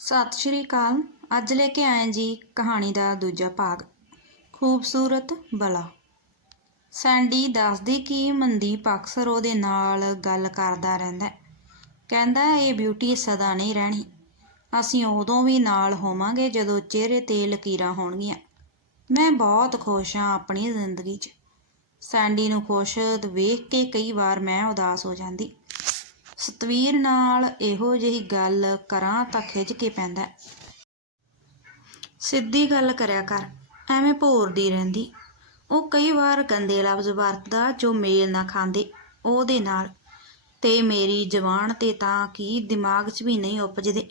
ਸਤਿ ਸ਼੍ਰੀ ਅਕਾਲ। ਅੱਜ ਲੈ ਕੇ ਆਏ ਜੀ ਕਹਾਣੀ ਦਾ ਦੂਜਾ ਭਾਗ। ਖੂਬਸੂਰਤ ਬਲਾ। ਸੈਂਡੀ ਦੱਸਦੀ ਕਿ ਮਨਦੀਪ ਅਕਸਰ ਉਹਦੇ ਨਾਲ ਗੱਲ ਕਰਦਾ ਰਹਿੰਦਾ ਕਹਿੰਦਾ, ਇਹ ਬਿਊਟੀ ਸਦਾ ਨਹੀਂ ਰਹਿਣੀ। ਅਸੀਂ ਉਦੋਂ ਵੀ ਨਾਲ ਹੋਵਾਂਗੇ ਜਦੋਂ ਚਿਹਰੇ ਤੇ ਲਕੀਰਾਂ ਹੋਣਗੀਆਂ। ਮੈਂ ਬਹੁਤ ਖੁਸ਼ ਹਾਂ ਆਪਣੀ ਜ਼ਿੰਦਗੀ 'ਚ। ਸੈਂਡੀ ਨੂੰ ਖੁਸ਼ ਵੇਖ ਕੇ ਕਈ ਵਾਰ ਮੈਂ ਉਦਾਸ ਹੋ ਜਾਂਦੀ। ਸਤਵੀਰ ਨਾਲ ਇਹੋ ਜਿਹੀ ਗੱਲ ਕਰਾਂ ਤਾਂ ਖਿੱਚ ਕੇ ਪੈਂਦਾ ਸਿੱਧੀ ਗੱਲ ਕਰਿਆ ਕਰ, ਐਵੇਂ ਭੋਰਦੀ ਰਹਿੰਦੀ। ਉਹ ਕਈ ਵਾਰ ਗੰਦੇ ਲਫ਼ਜ਼ ਵਰਤਦਾ ਜੋ ਮੇਲ ਨਾ ਖਾਂਦੇ ਉਹਦੇ ਨਾਲ। ਤੇ ਮੇਰੀ ਜ਼ਬਾਨ ਤੇ ਤਾਂ ਕੀ ਦਿਮਾਗ 'ਚ ਵੀ ਨਹੀਂ ਉਪਜਦੇ।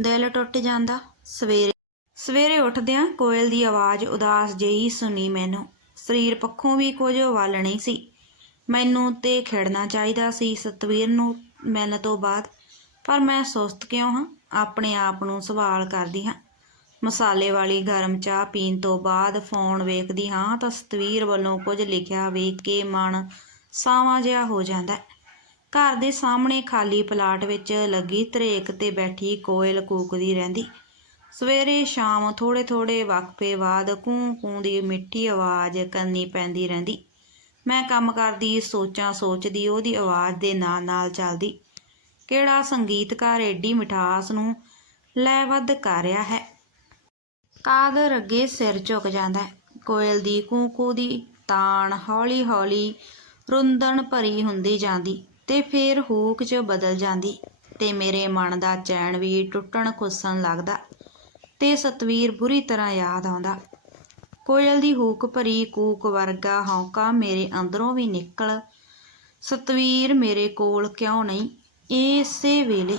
ਦਿਲ ਟੁੱਟ ਜਾਂਦਾ। ਸਵੇਰੇ ਸਵੇਰੇ ਉੱਠਦਿਆਂ ਕੋਇਲ ਦੀ ਆਵਾਜ਼ ਉਦਾਸ ਜਿਹੀ ਸੁਣੀ ਮੈਨੂੰ। ਸਰੀਰ ਪੱਖੋਂ ਵੀ ਕੁਝ ਵੱਲ ਨਹੀਂ ਸੀ। ਮੈਨੂੰ ਤੇ ਖੇਡਣਾ ਚਾਹੀਦਾ ਸੀ ਸਤਵੀਰ ਨੂੰ ਮਿਲਣ ਤੋਂ ਬਾਅਦ, ਪਰ ਮੈਂ ਸੁਸਤ ਕਿਉਂ ਹਾਂ? ਆਪਣੇ ਆਪ ਨੂੰ ਸਵਾਲ ਕਰਦੀ ਹਾਂ। ਮਸਾਲੇ ਵਾਲੀ ਗਰਮ ਚਾਹ ਪੀਣ ਤੋਂ ਬਾਅਦ ਫੋਨ ਵੇਖਦੀ ਹਾਂ ਤਾਂ ਸਤਵੀਰ ਵੱਲੋਂ ਕੁਝ ਲਿਖਿਆ ਵੇਖ ਕੇ ਮਨ ਸਾਵਾਂ ਜਿਹਾ ਹੋ ਜਾਂਦਾ ਘਰ ਦੇ ਸਾਹਮਣੇ ਖਾਲੀ ਪਲਾਟ ਵਿੱਚ ਲੱਗੀ ਤਰੇਕ ਤੇ ਬੈਠੀ ਕੋਇਲ ਕੂਕਦੀ ਰਹਿੰਦੀ। ਸਵੇਰੇ ਸ਼ਾਮ ਥੋੜੇ ਥੋੜੇ ਵਕਫੇ ਬਾਅਦ ਕੂੰ ਕੂੰ ਦੀ ਮਿੱਠੀ ਆਵਾਜ਼ ਕੰਨੀ ਪੈਂਦੀ ਰਹਿੰਦੀ। ਮੈਂ ਕੰਮ ਕਰਦੀ, ਸੋਚਾਂ ਸੋਚਦੀ, ਉਹਦੀ ਆਵਾਜ਼ ਦੇ ਨਾਲ ਨਾਲ ਚੱਲਦੀ, ਕਿਹੜਾ ਸੰਗੀਤਕਾਰ ਏਡੀ ਮਿਠਾਸ ਨੂੰ ਲੈਵੱਧ ਕਰ ਰਿਹਾ ਹੈ? ਕਾਦਰ ਅੱਗੇ ਸਿਰ ਝੁਕ ਜਾਂਦਾ ਹੈ। ਕੋਇਲ ਦੀ ਕੂੰ ਕੂ ਦੀ ਤਾਣ ਹੌਲੀ ਹੌਲੀ ਰੁੰਦਣ ਭਰੀ ਹੁੰਦੀ ਜਾਂਦੀ ਤੇ ਫੇਰ ਹੂਕ 'ਚ ਬਦਲ ਜਾਂਦੀ ਤੇ ਮੇਰੇ ਮਨ ਦਾ ਚੈਨ ਵੀ ਟੁੱਟਣ ਖੁੱਸਣ ਲੱਗਦਾ ਤੇ ਸਤਵੀਰ ਬੁਰੀ ਤਰ੍ਹਾਂ ਯਾਦ ਆਉਂਦਾ। ਕੋਇਲ ਦੀ ਹੂਕ ਭਰੀ ਕੂਕ ਵਰਗਾ ਹੌਂਕਾ ਮੇਰੇ ਅੰਦਰੋਂ ਵੀ ਨਿਕਲ। ਸਤਵੀਰ ਮੇਰੇ ਕੋਲ ਕਿਉਂ ਨਹੀਂ? ਇਸੇ ਵੇਲੇ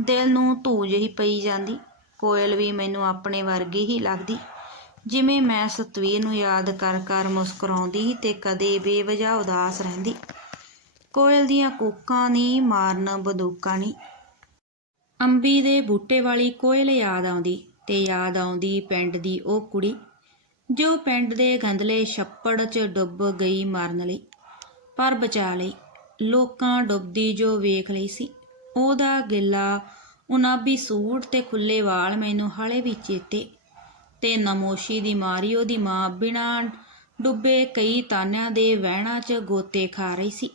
ਦਿਲ ਨੂੰ ਧੂ ਜਿਹੀ ਪਈ ਜਾਂਦੀ। ਕੋਇਲ ਵੀ ਮੈਨੂੰ ਆਪਣੇ ਵਰਗੀ ਹੀ ਲੱਗਦੀ। ਜਿਵੇਂ ਮੈਂ ਸਤਵੀਰ ਨੂੰ ਯਾਦ ਕਰ ਕਰ ਮੁਸਕਰਾਉਂਦੀ ਤੇ ਕਦੇ ਬੇਵਜਾ ਉਦਾਸ ਰਹਿੰਦੀ। ਕੋਇਲ ਦੀਆਂ ਕੂਕਾਂ ਨਹੀਂ ਮਾਰਨ ਬੰਦੂਕਾਂ ਨਹੀਂ ਅੰਬੀ ਦੇ ਬੂਟੇ ਵਾਲੀ ਕੋਇਲ ਯਾਦ ਆਉਂਦੀ ਤੇ ਯਾਦ ਆਉਂਦੀ ਪਿੰਡ ਦੀ ਉਹ ਕੁੜੀ। ਜੋ ਪਿੰਡ ਦੇ ਗੰਦਲੇ ਛੱਪੜ 'ਚ ਡੁੱਬ ਗਈ ਮਰਨ ਲਈ, ਪਰ ਬਚਾ ਲਈ। ਲੋਕਾਂ ਡੁੱਬਦੀ ਜੋ ਵੇਖ ਲਈ ਸੀ, ਉਹਦਾ ਗਿੱਲਾ ਉਨਾਬੀ ਸੂਟ ਤੇ ਖੁੱਲੇ ਵਾਲ ਮੈਨੂੰ ਹਾਲੇ ਵੀ ਚੇਤੇ। ਤੇ ਨਮੋਸ਼ੀ ਦੀ ਮਾਰੀ ਉਹਦੀ ਮਾਂ ਬਿਨਾਂ ਡੁੱਬੇ ਕਈ ਤਾਨਿਆਂ ਦੇ ਵਹਿਣਾ 'ਚ ਗੋਤੇ ਖਾ ਰਹੀ ਸੀ।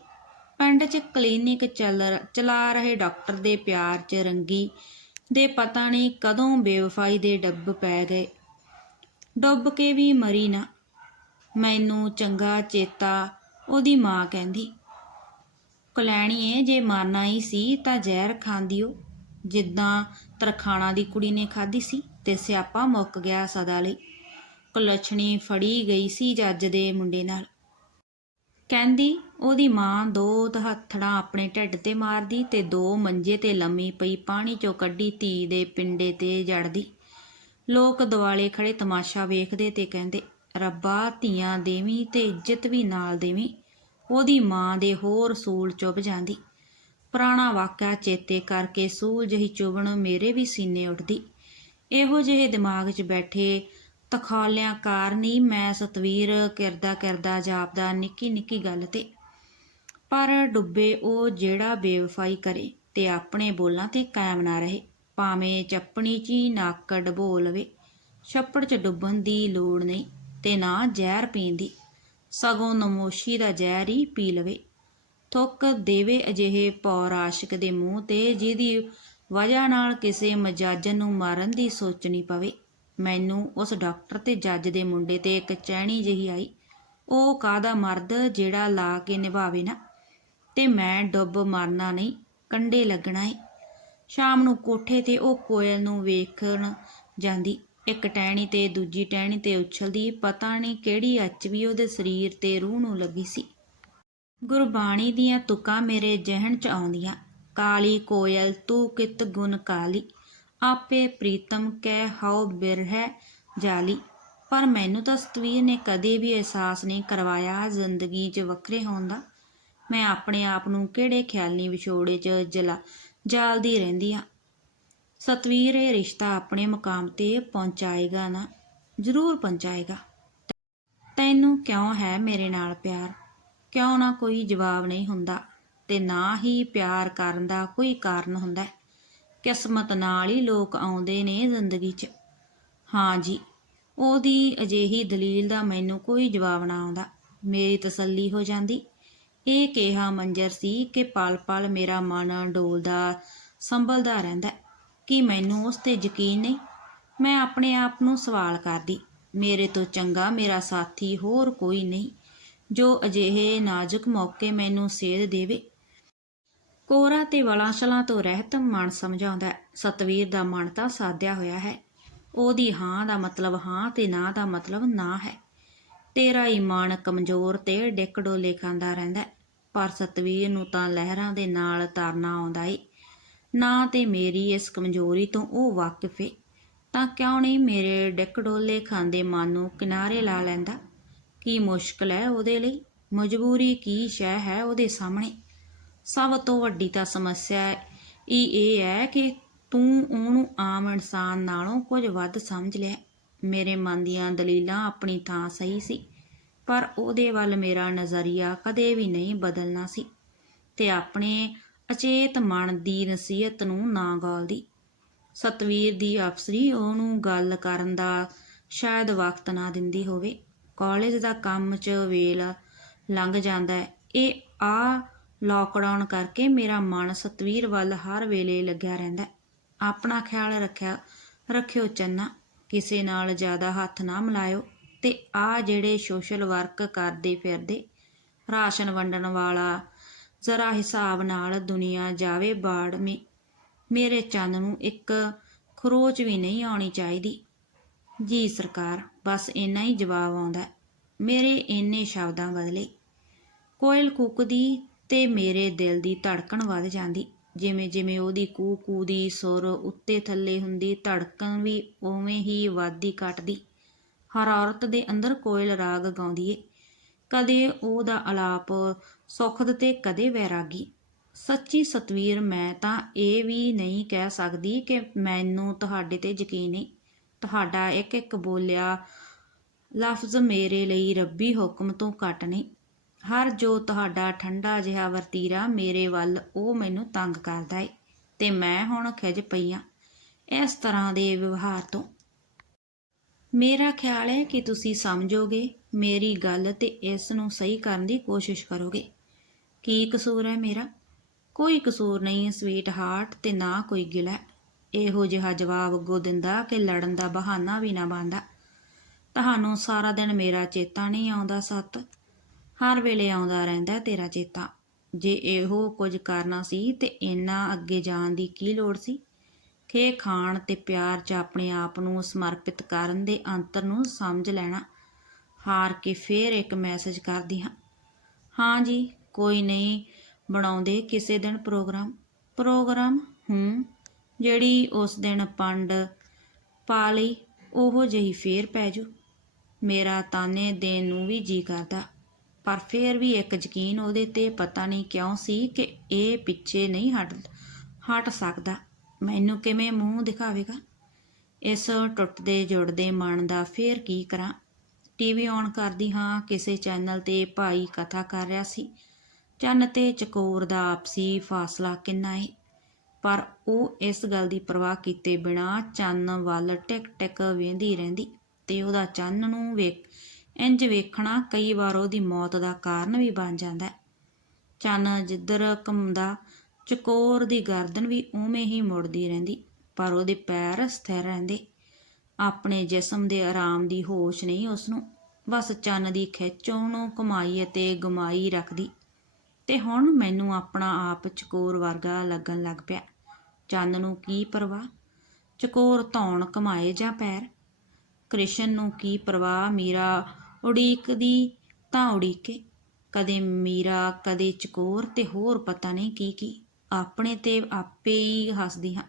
ਪਿੰਡ 'ਚ ਕਲੀਨਿਕ ਚੱਲ ਚਲਾ ਰਹੇ ਡਾਕਟਰ ਦੇ ਪਿਆਰ 'ਚ ਰੰਗੀ ਦੇ ਪਤਾ ਨਹੀਂ ਕਦੋਂ ਬੇਵਫਾਈ ਦੇ ਡੱਬ ਪੈ ਗਏ। ਡੁੱਬ ਕੇ ਵੀ ਮਰੀ ਨਾ। ਮੈਨੂੰ ਚੰਗਾ ਚੇਤਾ ਉਹਦੀ ਮਾਂ ਕਹਿੰਦੀ, ਕਲੈਣੀਏ, ਜੇ ਮਾਰਨਾ ਹੀ ਸੀ ਤਾਂ ਜ਼ਹਿਰ ਖਾਂਦੀਓ। ਜਿੱਦਾਂ ਤਰਖਾਣਾ ਦੀ ਕੁੜੀ ਨੇ ਖਾਧੀ ਸੀ ਤੇ ਸਿਆਪਾ ਮੁੱਕ ਗਿਆ ਸਦਾ ਲਈ। ਕੁਲਛਣੀ ਫੜੀ ਗਈ ਸੀ ਜੱਜ ਦੇ ਮੁੰਡੇ ਨਾਲ। ਕਹਿੰਦੀ, ਉਹਦੀ ਮਾਂ ਦੋ ਹੱਥੜਾਂ ਆਪਣੇ ਢਿੱਡ ਤੇ ਮਾਰਦੀ ਤੇ ਦੋ ਮੰਜੇ ਤੇ ਲੰਮੀ ਪਈ ਪਾਣੀ ਚੋਂ ਕੱਢੀ ਧੀ ਦੇ ਪਿੰਡੇ ਤੇ ਜੜਦੀ। ਲੋਕ ਦਿਵਾਲੇ ਖੜੇ ਤਮਾਸ਼ਾ ਵੇਖਦੇ ਤੇ ਕਹਿੰਦੇ, ਰੱਬਾ ਧੀਆਂ ਦੇਵੀਂ ਤੇ ਇੱਜ਼ਤ ਵੀ ਨਾਲ ਦੇਵੀਂ, ਉਹਦੀ ਮਾਂ ਦੇ ਹੋਰ ਸੂਲ ਚੁੱਭ ਜਾਂਦੀ। ਪੁਰਾਣਾ ਵਾਕਿਆ ਚੇਤੇ ਕਰਕੇ ਸੂਲ ਜਹੀ ਚੁਭਣ ਮੇਰੇ ਵੀ ਸੀਨੇ ਉੱਠਦੀ। ਇਹੋ ਜਿਹੇ ਦਿਮਾਗ 'ਚ ਬੈਠੇ ਤਖਾਲਿਆਂ ਕਾਰਨ ਹੀ ਮੈਂ ਸਤਵੀਰ ਕਿਰਦਾ ਕਿਰਦਾ ਜਾਪਦਾ ਨਿੱਕੀ ਨਿੱਕੀ ਗੱਲ ਤੇ। ਪਰ ਡੁੱਬੇ ਉਹ ਜਿਹੜਾ ਬੇਵਫਾਈ ਕਰੇ ਤੇ ਆਪਣੇ ਬੋਲਾਂ ਤੇ ਕਾਇਮ ਨਾ ਰਹੇ। ਭਾਵੇਂ ਚੱਪਣੀ 'ਚ ਹੀ ਨੱਕ ਡਬੋ ਲਵੇ ਛੱਪੜ 'ਚ ਡੁੱਬਣ ਦੀ ਲੋੜ ਨਹੀਂ ਤੇ ਨਾ ਜ਼ਹਿਰ ਪੀਣ ਦੀ ਸਗੋਂ ਨਮੋਸ਼ੀ ਦਾ ਜ਼ਹਿਰ ਹੀ ਪੀ ਲਵੇ। ਥੁੱਕ ਦੇਵੇ ਅਜਿਹੇ ਪੌਰ ਆਸ਼ਿਕ ਦੇ ਮੂੰਹ ਤੇ, ਜਿਹਦੀ ਵਜ੍ਹਾ ਨਾਲ ਕਿਸੇ ਮਜਾਜਨ ਨੂੰ ਮਾਰਨ ਦੀ ਸੋਚਣੀ ਪਵੇ। ਮੈਨੂੰ ਉਸ ਡਾਕਟਰ ਤੇ ਜੱਜ ਦੇ ਮੁੰਡੇ ਤੇ ਇੱਕ ਚਹਿਣੀ ਜਿਹੀ ਆਈ। ਉਹ ਕਾਦਾ ਮਰਦ ਜਿਹੜਾ ਲਾ ਕੇ ਨਿਭਾਵੇ ਨਾ? ਤੇ ਮੈਂ ਡੁੱਬ ਮਰਨਾ ਨਹੀਂ ਕੰਡੇ ਲੱਗਣਾ ਏ। ਸ਼ਾਮ ਨੂੰ ਕੋਠੇ ਤੇ ਉਹ ਕੋਇਲ ਨੂੰ ਵੇਖਣ ਜਾਂਦੀ। ਇੱਕ ਟਹਿਣੀ ਤੇ ਦੂਜੀ ਟਹਿਣੀ ਤੇ ਉਛਲਦੀ, ਪਤਾ ਨਹੀਂ ਕਿਹੜੀ ਅੱਚ ਵੀ ਉਹਦੇ ਸਰੀਰ ਤੇ ਰੂਹ ਨੂੰ ਲੱਗੀ ਸੀ। ਗੁਰਬਾਣੀ ਦੀਆਂ ਤੁਕਾਂ ਮੇਰੇ ਜ਼ਿਹਨ 'ਚ ਆਉਂਦੀਆਂ। ਕਾਲੀ ਕੋਇਲ, ਤੂੰ ਕਿਤ ਗੁਣ ਕਾਲੀ? ਆਪੇ ਪ੍ਰੀਤਮ ਕਹਿ ਹਉ ਬਿਰਹਿ ਜਾਲੀ। ਪਰ ਮੈਨੂੰ ਤਾਂ ਸਤਵੀਰ ਨੇ ਕਦੇ ਵੀ ਅਹਿਸਾਸ ਨਹੀਂ ਕਰਵਾਇਆ ਜ਼ਿੰਦਗੀ 'ਚ ਵੱਖਰੇ ਹੋਣ ਦਾ। ਮੈਂ ਆਪਣੇ ਆਪ ਨੂੰ ਕਿਹੜੇ ਖਿਆਲੀ ਵਿਛੋੜੇ 'ਚ ਜਲਾ ਜਾਲਦੀ ਰਹਿੰਦੀ ਆ ਸਤਵੀਰ ਇਹ ਰਿਸ਼ਤਾ ਆਪਣੇ ਮੁਕਾਮ ਤੇ ਪਹੁੰਚਾਏਗਾ ਨਾ, ਜ਼ਰੂਰ ਪਹੁੰਚਾਏਗਾ। ਤੈਨੂੰ ਕਿਉਂ ਹੈ ਮੇਰੇ ਨਾਲ ਪਿਆਰ? ਕਿਉਂ ਨਾ ਕੋਈ ਜਵਾਬ ਨਹੀਂ ਹੁੰਦਾ ਤੇ ਨਾ ਹੀ ਪਿਆਰ ਕਰਨ ਦਾ ਕੋਈ ਕਾਰਨ ਹੁੰਦਾ। ਕਿਸਮਤ ਨਾਲ ਹੀ ਲੋਕ ਆਉਂਦੇ ਨੇ ਜ਼ਿੰਦਗੀ 'ਚ। ਹਾਂ ਜੀ, ਉਹਦੀ ਅਜਿਹੀ ਦਲੀਲ ਦਾ ਮੈਨੂੰ ਕੋਈ ਜਵਾਬ ਨਾ ਆਉਂਦਾ। ਮੇਰੀ ਤਸੱਲੀ ਹੋ ਜਾਂਦੀ। ਇਹ ਕਿਹਾ ਮੰਜਰ ਸੀ ਕਿ ਪਲ-ਪਲ ਮੇਰਾ ਮਨ ਡੋਲਦਾ, ਸੰਭਲਦਾ ਰਹਿੰਦਾ ਹੈ ਕਿ ਮੈਨੂੰ ਉਸ ਤੇ ਯਕੀਨ ਨਹੀਂ। ਮੈਂ ਆਪਣੇ ਆਪ ਨੂੰ ਸਵਾਲ ਕਰਦੀ, ਮੇਰੇ ਤੋਂ ਚੰਗਾ ਮੇਰਾ ਸਾਥੀ ਹੋਰ ਕੋਈ ਨਹੀਂ ਜੋ ਅਜਿਹੇ ਨਾਜ਼ੁਕ ਮੌਕੇ ਮੈਨੂੰ ਸੇਧ ਦੇਵੇ। ਕੋਰਾ ਤੇ ਵਲਾਂਛਲਾਂ ਤੋਂ ਰਹਿਤ ਮਨ ਸਮਝਾਉਂਦਾ ਸਤਵੀਰ ਦਾ ਮਨ ਤਾਂ ਸਾਧਿਆ ਹੋਇਆ ਹੈ। ਉਹਦੀ ਹਾਂ ਦਾ ਮਤਲਬ ਹਾਂ ਤੇ ਨਾ ਦਾ ਮਤਲਬ ਨਾ ਹੈ। ਤੇਰਾ ਹੀ ਮਨ ਕਮਜ਼ੋਰ ਤੇ ਡਿੱਕ ਡੋਲੇ ਖਾਂਦਾ ਰਹਿੰਦਾ ਪਰ ਸਤਵੀਰ ਨੂੰ ਤਾਂ ਲਹਿਰਾਂ ਦੇ ਨਾਲ ਤਰਨਾ ਆਉਂਦਾ ਏ। ਨਾ ਤੇ ਮੇਰੀ ਇਸ ਕਮਜ਼ੋਰੀ ਤੋਂ ਉਹ ਵਾਕਿਫ ਏ। ਤਾਂ ਕਿਉਂ ਨਹੀਂ ਮੇਰੇ ਡਿੱਕਡੋਲੇ ਖਾਂਦੇ ਮਨ ਨੂੰ ਕਿਨਾਰੇ ਲਾ ਲੈਂਦਾ? ਕੀ ਮੁਸ਼ਕਲ ਹੈ ਉਹਦੇ ਲਈ? ਮਜਬੂਰੀ ਕੀ ਸ਼ੈ ਹੈ ਉਹਦੇ ਸਾਹਮਣੇ? ਸਭ ਤੋਂ ਵੱਡੀ ਤਾਂ ਸਮੱਸਿਆ ਹੀ ਇਹ ਹੈ ਕਿ ਤੂੰ ਉਹਨੂੰ ਆਮ ਇਨਸਾਨ ਨਾਲੋਂ ਕੁਝ ਵੱਧ ਸਮਝ ਲਿਆ। ਮੇਰੇ ਮਨ ਦੀਆਂ ਦਲੀਲਾਂ ਆਪਣੀ ਥਾਂ ਸਹੀ ਸੀ। ਪਰ ਉਹਦੇ ਵੱਲ ਮੇਰਾ ਨਜ਼ਰੀਆ ਕਦੇ ਵੀ ਨਹੀਂ ਬਦਲਣਾ ਸੀ ਤੇ ਆਪਣੇ ਅਚੇਤ ਮਨ ਦੀ ਨਸੀਹਤ ਨੂੰ ਨਾ ਗਾਲਦੀ। ਸਤਵੀਰ ਦੀ ਅਫਸਰੀ ਉਹਨੂੰ ਗੱਲ ਕਰਨ ਦਾ ਸ਼ਾਇਦ ਵਕਤ ਨਾ ਦਿੰਦੀ ਹੋਵੇ। ਕਾਲਜ ਦਾ ਕੰਮ 'ਚ ਵੇਲ ਲੰਘ ਜਾਂਦਾ ਹੈ। ਇਹ ਆ ਲੋਕਡਾਊਨ ਕਰਕੇ ਮੇਰਾ ਮਨ ਸਤਵੀਰ ਵੱਲ ਹਰ ਵੇਲੇ ਲੱਗਿਆ ਰਹਿੰਦਾ ਆਪਣਾ ਖਿਆਲ ਰੱਖਿਆ, ਰੱਖਿਓ ਚੰਨਾ, ਕਿਸੇ ਨਾਲ ਜ਼ਿਆਦਾ ਹੱਥ ਨਾ ਮਿਲਾਇਓ। ਤੇ ਆ ਜਿਹੜੇ ਸੋਸ਼ਲ ਵਰਕ ਕਰਦੇ ਫਿਰਦੇ, ਰਾਸ਼ਨ ਵੰਡਣ ਵਾਲਾ ਜ਼ਰਾ ਹਿਸਾਬ ਨਾਲ ਦੁਨੀਆ ਜਾਵੇ ਬਾੜ ਮੇ, ਮੇਰੇ ਚੰਨ ਨੂੰ ਇੱਕ ਖਰੋਚ ਵੀ ਨਹੀਂ ਆਉਣੀ ਚਾਹੀਦੀ। ਜੀ ਸਰਕਾਰ, ਬਸ ਇੰਨਾ ਹੀ ਜਵਾਬ ਆਉਂਦਾ ਮੇਰੇ ਇੰਨੇ ਸ਼ਬਦਾਂ ਬਦਲੇ, ਕੋਇਲ ਕੁੱਕਦੀ ਤੇ ਮੇਰੇ ਦਿਲ ਦੀ ਧੜਕਣ ਵੱਧ ਜਾਂਦੀ। ਜਿਵੇਂ ਜਿਵੇਂ ਉਹਦੀ ਕੂ ਕੂ ਦੀ ਸੁਰ ਉੱਤੇ ਥੱਲੇ ਹੁੰਦੀ, ਧੜਕਣ ਵੀ ਉਵੇਂ ਹੀ ਵੱਧਦੀ ਕੱਟਦੀ ਹਰ ਔਰਤ ਦੇ ਅੰਦਰ ਕੋਇਲ ਰਾਗ ਗਾਉਂਦੀ ਏ। ਕਦੇ ਉਹਦਾ ਅਲਾਪ ਸੁਖਦ ਤੇ ਕਦੇ ਵੈਰਾਗੀ। ਸੱਚੀ ਸਤਵੀਰ ਮੈਂ ਤਾਂ ਇਹ ਵੀ ਨਹੀਂ ਕਹਿ ਸਕਦੀ ਕਿ ਮੈਨੂੰ ਤੁਹਾਡੇ ਤੇ ਯਕੀਨ ਏ। ਤੁਹਾਡਾ ਇੱਕ ਇੱਕ ਬੋਲਿਆ ਲਫ਼ਜ਼ ਮੇਰੇ ਲਈ ਰੱਬੀ ਹੁਕਮ ਤੋਂ ਘੱਟ ਨਹੀਂ। ਹਰ ਜੋ ਤੁਹਾਡਾ ਠੰਡਾ ਜਿਹਾ ਵਰਤੀਰਾ ਮੇਰੇ ਵੱਲ, ਉਹ ਮੈਨੂੰ ਤੰਗ ਕਰਦਾ ਏ ਤੇ ਮੈਂ ਹੁਣ ਖਿਜ ਪਈ ਆਂ। ਇਸ ਤਰ੍ਹਾਂ ਦੇ ਵਿਵਹਾਰ ਤੋਂ ਮੇਰਾ ਖਿਆਲ ਹੈ ਕਿ ਤੁਸੀਂ ਸਮਝੋਗੇ, ਮੇਰੀ ਗੱਲ ਤੇ ਇਸ ਨੂੰ ਸਹੀ ਕਰਨ ਦੀ ਕੋਸ਼ਿਸ਼ ਕਰੋਗੇ। ਕੀ ਕਸੂਰ ਹੈ ਮੇਰਾ? ਕੋਈ ਕਸੂਰ ਨਹੀਂ ਸਵੀਟ ਹਾਰਟ, ਤੇ ਨਾ ਕੋਈ ਗਿਲਾ ਇਹੋ ਜਿਹਾ ਜਵਾਬ ਅੱਗੋਂ ਦਿੰਦਾ ਕਿ ਲੜਨ ਦਾ ਬਹਾਨਾ ਵੀ ਨਾ ਬਣਦਾ। ਤੁਹਾਨੂੰ ਸਾਰਾ ਦਿਨ ਮੇਰਾ ਚੇਤਾ ਨਹੀਂ ਆਉਂਦਾ, ਸੱਤ। ਹਰ ਵੇਲੇ ਆਉਂਦਾ ਰਹਿੰਦਾ ਤੇਰਾ ਚੇਤਾ। ਜੇ ਇਹੋ ਕੁਝ ਕਰਨਾ ਸੀ, ਤੇ ਇੰਨਾ ਅੱਗੇ ਜਾਣ ਦੀ ਕੀ ਲੋੜ ਸੀ? ਖੇ ਖਾਣ ਤੇ ਪਿਆਰ 'ਚ ਆਪਣੇ ਆਪ ਨੂੰ ਸਮਰਪਿਤ ਕਰਨ ਦੇ ਅੰਤਰ ਨੂੰ ਸਮਝ ਲੈਣਾ, ਹਾਰ ਕੇ ਫੇਰ ਇੱਕ ਮੈਸੇਜ ਕਰਦੀ ਹਾਂ। ਹਾਂ ਜੀ, ਕੋਈ ਨਹੀਂ, ਬਣਾਉਂਦੇ ਕਿਸੇ ਦਿਨ ਪ੍ਰੋਗਰਾਮ। ਪ੍ਰੋਗਰਾਮ ਹੂੰ, ਜਿਹੜੀ ਉਸ ਦਿਨ ਪੰਡ ਪਾ ਲਈ, ਉਹੋ ਜਿਹੀ ਫੇਰ ਪੈ ਜੂ। ਮੇਰਾ ਤਾਨੇ ਦੇਣ ਨੂੰ ਵੀ ਜੀ ਕਰਦਾ, ਪਰ ਫੇਰ ਵੀ ਇੱਕ ਯਕੀਨ ਉਹਦੇ ਤੇ ਪਤਾ ਨਹੀਂ ਕਿਉਂ ਸੀ ਕਿ ਇਹ ਪਿੱਛੇ ਨਹੀਂ ਹਟ ਹਟ ਸਕਦਾ। ਮੈਨੂੰ ਕਿਵੇਂ ਮੂੰਹ ਦਿਖਾਵੇਗਾ? ਇਸ ਟੁੱਟਦੇ, ਜੁੜਦੇ ਮਨ ਦਾ ਫੇਰ ਕੀ ਕਰਾਂ? ਟੀਵੀ ਔਨ ਕਰਦੀ ਹਾਂ, ਕਿਸੇ ਚੈਨਲ ਤੇ ਭਾਈ ਕਥਾ ਕਰ ਰਿਹਾ ਸੀ। ਚੰਨ ਤੇ ਚਕੋਰ ਦਾ ਆਪਸੀ ਫਾਸਲਾ ਕਿੰਨਾ ਹੈ ਪਰ ਉਹ ਇਸ ਗੱਲ ਦੀ ਪਰਵਾਹ ਕੀਤੇ ਬਿਨਾ ਚੰਨ ਵੱਲ ਟਿਕ ਟਿਕ ਵੇਂਦੀ ਰਹਿੰਦੀ ਤੇ ਉਹਦਾ ਚੰਨ ਨੂੰ ਵੇਖ ਇੰਜ ਵੇਖਣਾ ਕਈ ਵਾਰ ਉਹਦੀ ਮੌਤ ਦਾ ਕਾਰਨ ਵੀ ਬਣ ਜਾਂਦਾ ਚੰਨ ਜਿੱਧਰ ਘੁੰਮਦਾ ਚਕੋਰ ਦੀ ਗਰਦਨ ਵੀ ਉਵੇਂ ਹੀ ਮੁੜਦੀ ਰਹਿੰਦੀ, ਪਰ ਉਹਦੇ ਪੈਰ ਸਥਿਰ ਰਹਿੰਦੇ। ਆਪਣੇ ਜਿਸਮ ਦੇ ਆਰਾਮ ਦੀ ਹੋਸ਼ ਨਹੀਂ ਉਸ ਨੂੰ ਬਸ ਚੰਨ ਦੀ ਖਿੱਚ ਨੂੰ ਕਮਾਈ ਅਤੇ ਗਮਾਈ ਰੱਖਦੀ। ਤੇ ਹੁਣ ਮੈਨੂੰ ਆਪਣਾ ਆਪ ਚਕੋਰ ਵਰਗਾ ਲੱਗਣ ਲੱਗ ਪਿਆ। ਚੰਨ ਨੂੰ ਕੀ ਪਰਵਾਹ? ਚਕੋਰ ਧੌਣ ਕਮਾਏ ਜਾਂ ਪੈਰ? ਕ੍ਰਿਸ਼ਨ ਨੂੰ ਕੀ ਪਰਵਾਹ? ਮੀਰਾ ਉਡੀਕਦੀ ਤਾਂ ਉਡੀਕੇ। ਕਦੇ ਮੀਰਾ, ਕਦੇ ਚਕੋਰ ਤੇ ਹੋਰ ਪਤਾ ਨਹੀਂ ਕੀ ਕੀ। ਆਪਣੇ ਤੇ ਆਪੇ ਹੀ ਹੱਸਦੀ ਹਾਂ।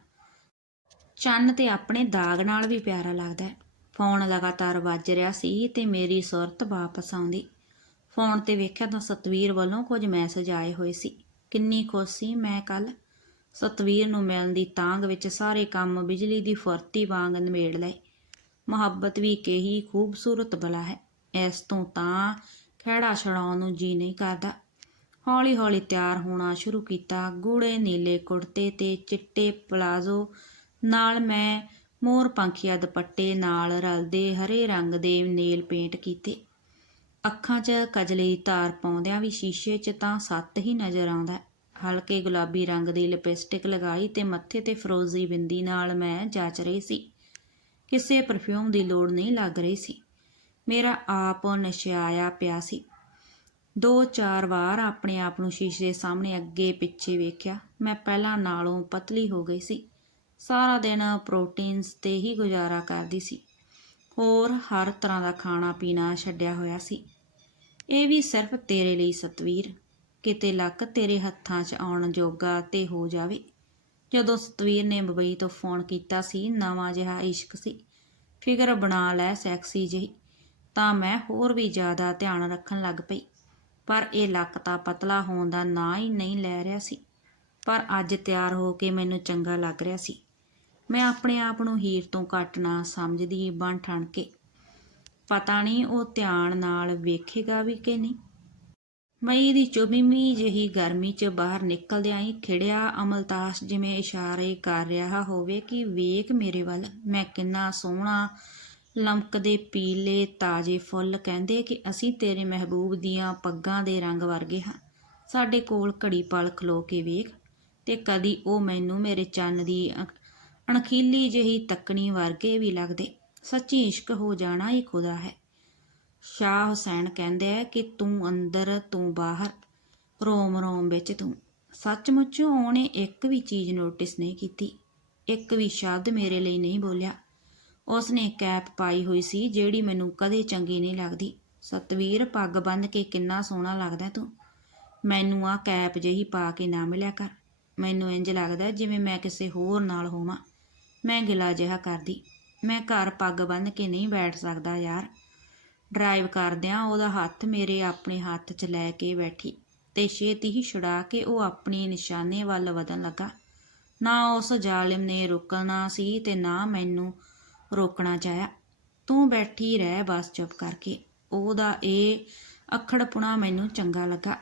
ਚੰਨ ਤੇ ਆਪਣੇ ਦਾਗ ਨਾਲ ਵੀ ਪਿਆਰਾ ਲੱਗਦਾ ਹੈ। ਫੋਨ ਲਗਾਤਾਰ ਵੱਜ ਰਿਹਾ ਸੀ ਤੇ ਮੇਰੀ ਸੁਰਤ ਵਾਪਸ ਆਉਂਦੀ। ਫੋਨ ਤੇ ਵੇਖਿਆ ਤਾਂ ਸਤਵੀਰ ਵੱਲੋਂ ਕੁਝ ਮੈਸੇਜ ਆਏ ਹੋਏ ਸੀ। ਕਿੰਨੀ ਖੁਸ਼ ਸੀ ਮੈਂ ਕੱਲ ਸਤਵੀਰ ਨੂੰ ਮਿਲਣ ਦੀ ਤਾਂਗ ਵਿੱਚ ਸਾਰੇ ਕੰਮ ਬਿਜਲੀ ਦੀ ਫੁਰਤੀ ਵਾਂਗ ਨਿਮੇੜ ਲਏ। ਮੁਹੱਬਤ ਵੀ ਕਹੀ ਖੂਬਸੂਰਤ ਬਲਾ ਹੈ। ਇਸ ਤੋਂ ਤਾਂ ਖਹਿੜਾ ਛੜਾਉਣ ਨੂੰ ਜੀ ਨਹੀਂ ਕਰਦਾ। ਹੌਲੀ-ਹੌਲੀ ਤਿਆਰ ਹੋਣਾ ਸ਼ੁਰੂ ਕੀਤਾ। ਗੂੜੇ ਨੀਲੇ ਕੁੜਤੇ ਤੇ ਚਿੱਟੇ ਪਲਾਜ਼ੋ ਨਾਲ ਮੈਂ ਮੋਰ ਪੰਖੀਆ ਦੁਪੱਟੇ ਨਾਲ ਰਲਦੇ ਹਰੇ ਰੰਗ ਦੇ ਨੇਲ ਪੇਂਟ ਕੀਤੇ। ਅੱਖਾਂ 'ਚ ਕਜਲੀ ਧਾਰ ਪਾਉਂਦਿਆਂ ਵੀ ਸ਼ੀਸ਼ੇ 'ਚ ਤਾਂ ਸੱਤ ਹੀ ਨਜ਼ਰ ਆਉਂਦਾ ਹਲਕੇ ਗੁਲਾਬੀ ਰੰਗ ਦੀ ਲਿਪਸਟਿਕ ਲਗਾਈ ਤੇ ਮੱਥੇ ਤੇ ਫਰੋਜ਼ੀ ਬਿੰਦੀ ਨਾਲ ਮੈਂ ਜਾਚ ਰਹੀ ਸੀ। ਕਿਸੇ ਪਰਫਿਊਮ ਦੀ ਲੋੜ ਨਹੀਂ ਲੱਗ ਰਹੀ ਸੀ। ਮੇਰਾ ਆਪ ਨਸ਼ਿਆਇਆ ਪਿਆ ਸੀ। ਦੋ ਚਾਰ ਵਾਰ ਆਪਣੇ ਆਪ ਨੂੰ ਸ਼ੀਸ਼ੇ ਸਾਹਮਣੇ ਅੱਗੇ ਪਿੱਛੇ ਵੇਖਿਆ। ਮੈਂ ਪਹਿਲਾਂ ਨਾਲੋਂ ਪਤਲੀ ਹੋ ਗਈ ਸੀ। ਸਾਰਾ ਦਿਨ ਪ੍ਰੋਟੀਨਸ ਤੇ ਹੀ ਗੁਜ਼ਾਰਾ ਕਰਦੀ ਸੀ। ਹੋਰ ਹਰ ਤਰ੍ਹਾਂ ਦਾ ਖਾਣਾ ਪੀਣਾ ਛੱਡਿਆ ਹੋਇਆ ਸੀ। ਇਹ ਵੀ ਸਿਰਫ ਤੇਰੇ ਲਈ ਸਤਵੀਰ। ਕਿਤੇ ਲੱਕ ਤੇਰੇ ਹੱਥਾਂ 'ਚ ਆਉਣ ਜੋਗਾ ਤੇ ਹੋ ਜਾਵੇ। ਜਦੋਂ ਸਤਵੀਰ ਨੇ ਮੁੰਬਈ ਤੋਂ ਫੋਨ ਕੀਤਾ ਸੀ, ਨਵਾਂ ਜਿਹਾ ਇਸ਼ਕ ਸੀ। ਫਿਗਰ ਬਣਾ ਲੈ, ਸੈਕਸੀ ਜਿਹੀ। ਤਾਂ ਮੈਂ ਹੋਰ ਵੀ ਜ਼ਿਆਦਾ ਧਿਆਨ ਰੱਖਣ ਲੱਗ ਪਈ। ਪਰ ਇਹ ਲੱਕ ਤਾਂ ਪਤਲਾ ਹੋਣ ਦਾ ਨਾਂ ਹੀ ਨਹੀਂ ਲੈ ਰਿਹਾ ਸੀ। ਪਰ ਅੱਜ ਤਿਆਰ ਹੋ ਕੇ ਮੈਨੂੰ ਚੰਗਾ ਲੱਗ ਰਿਹਾ ਸੀ। ਮੈਂ ਆਪਣੇ ਆਪ ਨੂੰ ਹੀਰ ਤੋਂ ਘੱਟ ਨਾ ਸਮਝਦੀ ਬਣ ਠਣ ਕੇ। ਪਤਾ ਨਹੀਂ ਉਹ ਧਿਆਨ ਨਾਲ ਵੇਖੇਗਾ ਵੀ ਕਿ ਨਹੀਂ। ਮਈ ਦੀ ਚੁਬੀਮੀ ਜਿਹੀ ਗਰਮੀ 'ਚ ਬਾਹਰ ਨਿਕਲਦਿਆਂ ਹੀ ਖਿੜਿਆ ਅਮਲਤਾਸ ਜਿਵੇਂ ਇਸ਼ਾਰੇ ਕਰ ਰਿਹਾ ਹੋਵੇ ਕਿ ਵੇਖ ਮੇਰੇ ਵੱਲ, ਮੈਂ ਕਿੰਨਾ ਸੋਹਣਾ ਲਮਕਦੇ ਪੀਲੇ ਤਾਜ਼ੇ ਫੁੱਲ ਕਹਿੰਦੇ ਕਿ ਅਸੀਂ ਤੇਰੇ ਮਹਿਬੂਬ ਦੀਆਂ ਪੱਗਾਂ ਦੇ ਰੰਗ ਵਰਗੇ ਹਾਂ। ਸਾਡੇ ਕੋਲ ਘੜੀ ਪਲ ਖਲੋ ਕੇ ਵੇਖ ਤੇ ਕਦੀ ਉਹ ਮੈਨੂੰ ਮੇਰੇ ਚੰਨ ਦੀ ਅਣ- ਅਣਖੀਲੀ ਜਿਹੀ ਤੱਕਣੀ ਵਰਗੇ ਵੀ ਲੱਗਦੇ। ਸੱਚੀ ਇਸ਼ਕ ਹੋ ਜਾਣਾ ਹੀ ਖੁਦਾ ਹੈ। ਸ਼ਾਹ ਹੁਸੈਨ ਕਹਿੰਦੇ ਆ ਕਿ ਤੂੰ ਅੰਦਰ, ਤੂੰ ਬਾਹਰ, ਰੋਮ ਰੋਮ ਵਿੱਚ ਤੂੰ। ਸੱਚਮੁੱਚ ਉਹਨੇ ਇੱਕ ਵੀ ਚੀਜ਼ ਨੋਟਿਸ ਨਹੀਂ ਕੀਤੀ। ਇੱਕ ਵੀ ਸ਼ਬਦ ਮੇਰੇ ਲਈ ਨਹੀਂ ਬੋਲਿਆ। ਉਸਨੇ ਕੈਪ ਪਾਈ ਹੋਈ ਸੀ ਜਿਹੜੀ ਮੈਨੂੰ ਕਦੇ ਚੰਗੀ ਨਹੀਂ ਲੱਗਦੀ। ਸਤਵੀਰ, ਪੱਗ ਬੰਨ੍ਹ ਕੇ ਕਿੰਨਾ ਸੋਹਣਾ ਲੱਗਦਾ ਤੂੰ? ਮੈਨੂੰ ਆ ਕੈਪ ਜਿਹੀ ਪਾ ਕੇ ਨਾ ਮਿਲਿਆ ਕਰ। ਮੈਨੂੰ ਇੰਜ ਲੱਗਦਾ ਜਿਵੇਂ ਮੈਂ ਕਿਸੇ ਹੋਰ ਨਾਲ ਹੋਵਾਂ। ਮੈਂ ਗਿਲਾ ਜਿਹਾ ਕਰਦੀ। ਮੈਂ ਘਰ ਪੱਗ ਬੰਨ੍ਹ ਕੇ ਨਹੀਂ ਬੈਠ ਸਕਦਾ ਯਾਰ। ਡਰਾਈਵ ਕਰਦਿਆਂ ਉਹਦਾ ਹੱਥ ਮੇਰੇ ਆਪਣੇ ਹੱਥ 'ਚ ਲੈ ਕੇ ਬੈਠੀ ਤੇ ਛੇਤੀ ਹੀ ਛੁਡਾ ਕੇ ਉਹ ਆਪਣੇ ਨਿਸ਼ਾਨੇ ਵੱਲ ਵਧਣ ਲੱਗਾ। ਨਾ ਉਸ ਜ਼ਾਲਿਮ ਨੇ ਰੁਕਣਾ ਸੀ ਤੇ ਨਾ ਮੈਨੂੰ ਰੋਕਣਾ ਚਾਹਿਆ। ਤੂੰ ਬੈਠੀ ਰਹਿ ਬਸ ਚੁੱਪ ਕਰਕੇ। ਉਹਦਾ ਇਹ ਅਖੜਪੁਣਾ ਮੈਨੂੰ ਚੰਗਾ ਲੱਗਾ।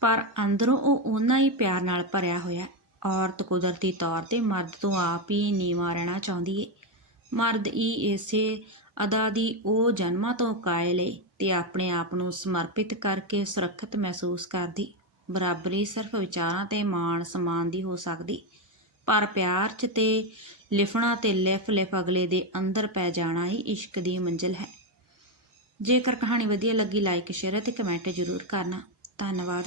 ਪਰ ਅੰਦਰੋਂ ਉਹ ਓਨਾ ਹੀ ਪਿਆਰ ਨਾਲ ਭਰਿਆ ਹੋਇਆ। ਔਰਤ ਕੁਦਰਤੀ ਤੌਰ ਤੇ ਮਰਦ ਤੋਂ ਆਪ ਹੀ ਨੀਵਾਂ ਰਹਿਣਾ ਚਾਹੁੰਦੀ ਏ। ਮਰਦ ਹੀ ਇਸੇ ਅਦਾ ਦੀ ਉਹ ਜਨਮਾਂ ਤੋਂ ਕਾਇਲ ਏ ਤੇ ਆਪਣੇ ਆਪ ਨੂੰ ਸਮਰਪਿਤ ਕਰਕੇ ਸੁਰੱਖਿਅਤ ਮਹਿਸੂਸ ਕਰਦੀ। ਬਰਾਬਰੀ ਸਿਰਫ ਵਿਚਾਰਾਂ ਤੇ ਮਾਣ ਸਮਾਨ ਦੀ ਹੋ ਸਕਦੀ। ਪਰ ਪਿਆਰ 'ਚ ਤੇ ਲਿਫਣਾ ਤੇ ਲਿਫ ਲਿਫ ਅਗਲੇ ਦੇ ਅੰਦਰ ਪੈ ਜਾਣਾ ਹੀ ਇਸ਼ਕ ਦੀ ਮੰਜ਼ਿਲ ਹੈ। ਜੇਕਰ ਕਹਾਣੀ ਵਧੀਆ ਲੱਗੀ ਲਾਈਕ ਸ਼ੇਅਰ ਅਤੇ ਕਮੈਂਟ ਜ਼ਰੂਰ ਕਰਨਾ। ਧੰਨਵਾਦ।